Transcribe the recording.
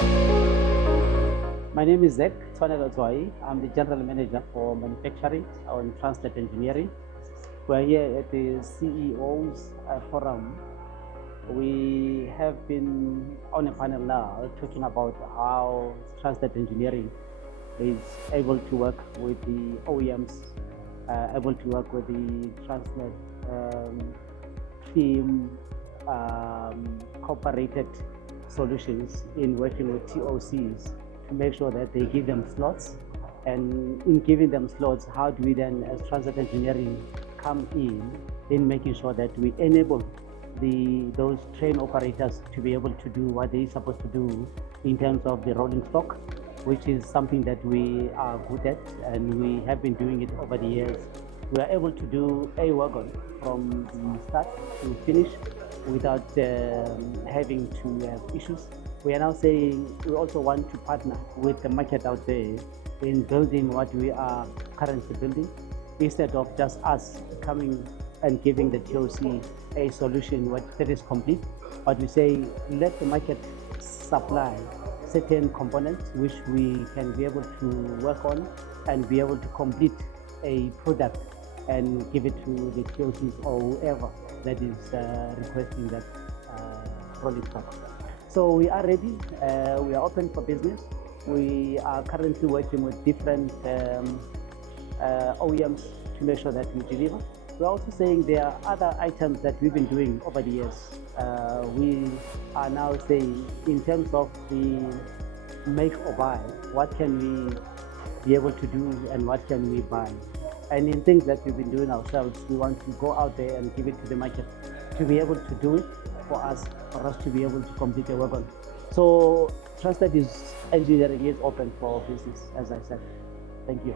My name is Tshwanelo Tswai. I'm the General Manager for Manufacturing on Transnet Engineering. We're here at the CEO's Forum. We have been on a panel now talking about how Transnet Engineering is able to work with the OEMs, able to work with the Transnet team, cooperated solutions in working with TOCs to make sure that they give them slots. And in giving them slots, how do we then, as Transnet Engineering, come in making sure that we enable those train operators to be able to do what they're supposed to do in terms of the rolling stock, which is something that we are good at and we have been doing it over the years. We are able to do a wagon from the start to finish without having to have issues. We are now saying we also want to partner with the market out there in building what we are currently building, instead of just us coming and giving the TOC a solution that is complete. But we say let the market supply certain components which we can be able to work on and be able to complete a product and give it to the TOCs or whoever that is requesting that rolling stock. So we are ready, we are open for business. We are currently working with different OEMs to make sure that we deliver. We're also saying there are other items that we've been doing over the years. We are now saying in terms of the make or buy, what can we be able to do and what can we buy? And in things that we've been doing ourselves, we want to go out there and give it to the market to be able to do it for us to be able to complete a wagon. So Transnet Engineering is open for business, as I said. Thank you.